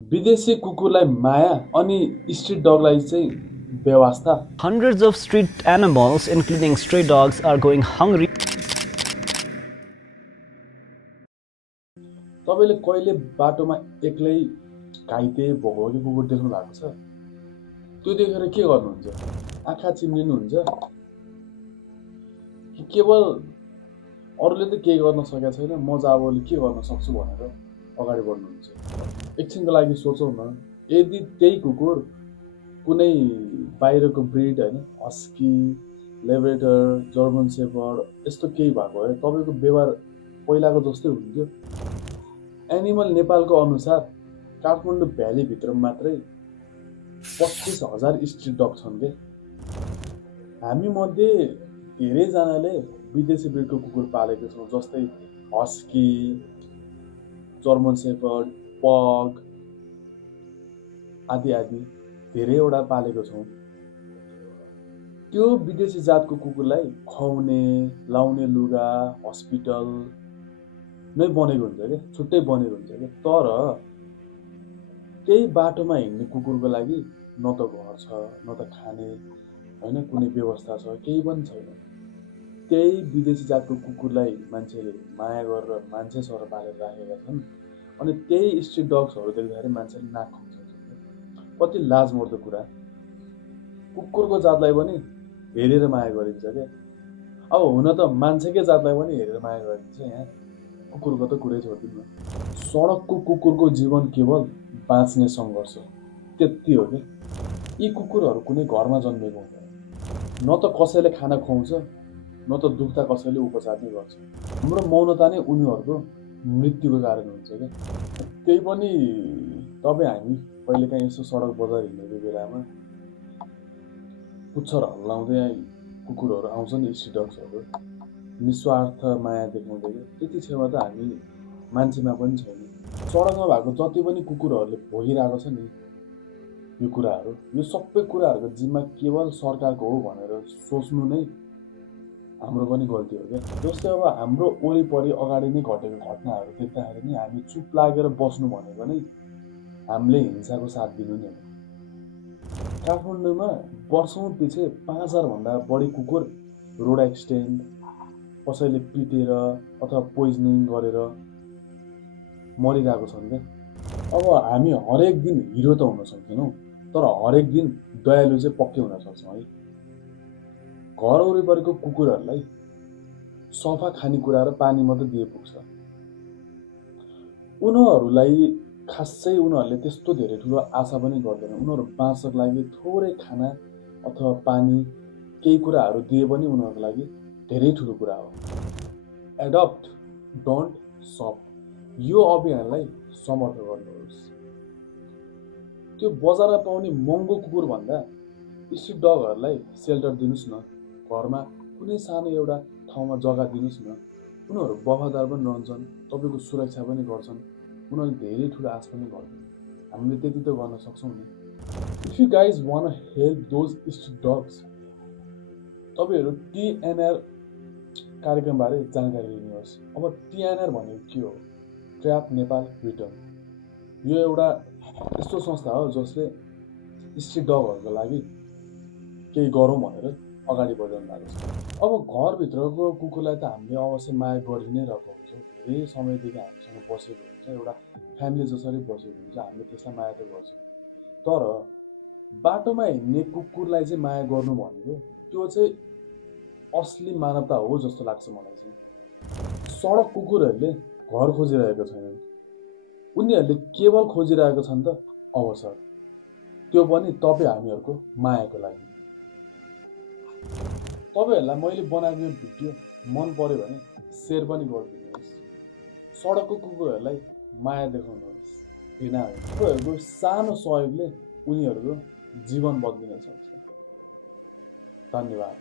विदेशी कुकुरलाई माया अनि स्ट्रीट डगलाई चाहिँ व्यवस्था। Hundreds of street animals, including stray dogs, are going hungry. तपाईले कहिले बाटोमा एक्लै घाइते भोगेको कुकुर देख्नु भएको छ? त्यो देखेर के गर्नुहुन्छ? आँखा चिम्लिनुहुन्छ कि केवल अरूले त केही गर्न सकेको छैन, म चाहिँ अब के गर्न सक्छु भनेर अगाडि बढ्नुहुन्छ? एकछिनको लागि सोचौँ न, यदि त्यही कुकुर कुनै बाहिरको ब्रिड हैन, हस्की, लेब्रेडर, जर्मन शेफर्ड यस्तो केही भएको भए तपाईको व्यवहार पहिलाको जस्तै हुन्थ्यो। एनिमल नेपालको अनुसार काठमाडौँ भ्याली भित्र मात्रै 25,000 स्ट्रीट डग छन् के। हामी मध्ये धेरैजनाले विदेशी ब्रिडको कुकुर पालेका छौँ, जस्तै हस्की, जर्मन शेफर्ड, पग आदि आदि धेरैवटा पालेको छौँ। त्यो विदेशी जातको कुकुरलाई खुवाउने, लाउने लुगा, हस्पिटल नै बनेको हुन्छ के, छुट्टै बनेको हुन्छ के। तर त्यही बाटोमा हिँड्ने कुकुरको लागि न त घर छ, न त खाने हैन कुनै व्यवस्था छ, केही पनि छैन। त्यही विदेशी जातको कुकुरलाई मान्छेले माया गरेर मान्छे सर पालेर राखेका छन् अनि त्यही स्ट्रीट डग्सहरू देख्दाखेरि मान्छेले नाक खुम्चाउँछ। कति लाजमर्दो कुरा। कुकुरको जातलाई पनि हेरेर माया गरिन्छ के। अब हुन त मान्छेकै जातलाई पनि हेरेर माया गरिन्छ यहाँ, कुकुरको त कुरै छोड्दिनु। सडकको कुकुरको जीवन केवल बाँच्ने सङ्घर्ष त्यति हो के। यी कुकुरहरू कुनै घरमा जन्मेको हुँदैन, न त कसैले खाना खुवाउँछ, न त दुख्दा कसैले उपचार नै गर्छ। हाम्रो मौनता नै उनीहरूको मृत्युको कारण हुन्छ के। त्यही पनि तपाईँ हामी कहिलेकाहीँ यसो सडक बजार हिँडेको बेलामा पुच्छर हल्लाउँदै कुकुरहरू आउँछन्, स्ट्रीट डग्सहरू निस्वार्थ माया देखाउँदै। त्यति क्षमा त हामी मान्छेमा पनि छैन। सडकमा भएको जति पनि कुकुरहरूले भोगिरहेको छ नि यो कुराहरू, यो सबै कुराहरूको जिम्मा केवल सरकारको हो भनेर सोच्नु नै हाम्रो पनि गल्ती हो क्या। जस्तै अब हाम्रो वरिपरि अगाडि नै घटेको घटनाहरू देख्दाखेरि नि हामी चुप लागेर बस्नु भनेको नै हामीले हिंसाको साथ दिनु नै हो। काठमाडौँमा वर्षौँ पछि 5,000 भन्दा बढी कुकुर रोड एक्सिडेन्ट, कसैले पिटेर अथवा पोइजनिङ गरेर मरिरहेको छन् क्या। अब हामी हरेक दिन हिरो त हुन सक्दैनौँ, तर हरेक दिन दयालु चाहिँ पक्कै हुन सक्छौँ है। घर वरिपरिको कुकुरहरूलाई सफा खानेकुरा र पानी मात्रै दिए पुग्छ। उनीहरूलाई खासै उनीहरूले त्यस्तो धेरै ठुलो आशा पनि गर्दैन। उनीहरू बाँच्नको लागि थोरै खाना अथवा पानी केही कुराहरू दिए पनि उनीहरूको लागि धेरै ठुलो कुरा हो। एडप्ट डोन्ट सप, यो अभियानलाई समर्थन गर्नुहोस्। त्यो बजारमा पाउने महँगो कुकुर भन्दा स्ट्रीट डगहरूलाई सेल्टर दिनुस् न, घरमा कुनै सानो एउटा ठाउँमा जग्गा दिनुस् न। उनीहरू वफादार पनि रहन्छन्, तपाईको सुरक्षा पनि गर्छन्, उनीहरूले धेरै ठुलो आश पनि गर्छन्। हामीले त्यति त गर्न सक्छौँ नि। If you guys one help those street dogs, तपाईहरू TNR कार्यक्रमबारे जानकारी लिनुहोस्। अब TNR भनेको के हो? Trap Nepal return. यो एउटा यस्तो संस्था हो जसले स्ट्रीट डगहरूको लागि केही गरौँ भनेर अगाडि बढिरहनु भएको छ। अब घरभित्रको कुकुरलाई त हामीले अवश्य माया गरि नै रहेको हुन्छौँ। धेरै समयदेखि हामीसँग बसेको हुन्छ, एउटा फ्यामिली जसरी बसेको हुन्छ, हामीले त्यसलाई माया त गर्छौँ। तर बाटोमा हिँड्ने कुकुरलाई चाहिँ माया गर्नु भनेको त्यो चाहिँ असली मानवता हो जस्तो लाग्छ मलाई चाहिँ। सडक कुकुरहरूले घर खोजिरहेको छैनन्, उनीहरूले केवल खोजिरहेको छन् त अवसर, त्यो पनि तपाईँ हामीहरूको मायाको लागि। तपाईहरूलाई मैले बनाएको यो भिडियो मन पर्यो भने सेयर पनि गरिदिनुहोस्। सडकको कुकुरहरूलाई माया देखाउनुहोस्, घृणा होइन। तपाईँहरूको सानो सहयोगले उनीहरूको जीवन बदलिन सक्छ। धन्यवाद।